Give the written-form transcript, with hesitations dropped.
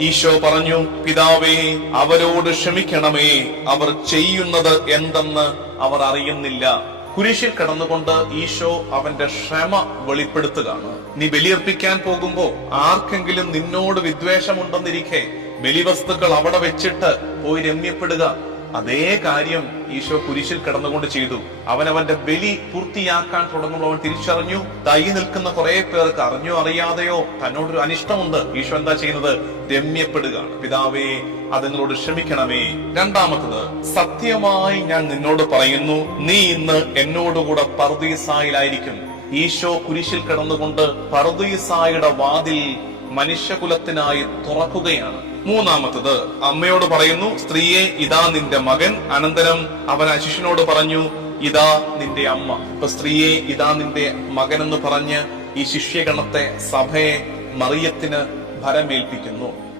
ഈശോ പറഞ്ഞു, പിതാവേ, അവരോട് ക്ഷമിക്കണമേ, അവർ ചെയ്യുന്നത് എന്തെന്ന് അവർ അറിയുന്നില്ല. കുരിശിൽ കിടന്നുകൊണ്ട് ഈശോ അവന്റെ ക്ഷമ വെളിപ്പെടുത്തുകയാണ്. നീ ബലിയർപ്പിക്കാൻ പോകുമ്പോ ആർക്കെങ്കിലും നിന്നോട് വിദ്വേഷമുണ്ടെന്നിരിക്കെ ബലിവസ്തുക്കൾ അവിടെ വെച്ചിട്ട് പോയി രമ്യപ്പെടുക. അതേ കാര്യം ഈശോ കുരിശിൽ കിടന്നുകൊണ്ട് ചെയ്തു. അവനവന്റെ ബലി പൂർത്തിയാക്കാൻ തുടങ്ങുമ്പോൾ അവൻ തിരിച്ചറിഞ്ഞു, തൈ നിൽക്കുന്ന കുറെ പേർക്ക് അറിഞ്ഞോ അറിയാതെയോ തന്നോടൊരു അനിഷ്ടമുണ്ട്. ഈശോ എന്താ ചെയ്യുന്നത്? രമ്യപ്പെടുകയാണ്. പിതാവേ, അതുങ്ങളോട് ക്ഷമിക്കണമേ. രണ്ടാമത്തത്, സത്യമായി ഞാൻ നിന്നോട് പറയുന്നു, നീ ഇന്ന് എന്നോടുകൂടെ പർദീസായിലായിരിക്കും. ഈശോ കുരിശിൽ കിടന്നുകൊണ്ട് പർദീസായുടെ വാതിൽ മനുഷ്യകുലത്തിനായി തുറക്കുകയാണ്. മൂന്നാമത്തത്, അമ്മയോട് പറയുന്നു, സ്ത്രീയെ, ഇതാ നിന്റെ മകൻ. അനന്തരം അവൻ ആ ശിശുവിനോട് പറഞ്ഞു, ഇതാ നിന്റെ അമ്മ. ഇപ്പൊ സ്ത്രീയെ, ഇതാ നിന്റെ മകൻ എന്ന് പറഞ്ഞ് ഈ ശിഷ്യഗണത്തെ, സഭയെ മറിയത്തിന് ഭരമേൽപ്പിക്കുന്നു.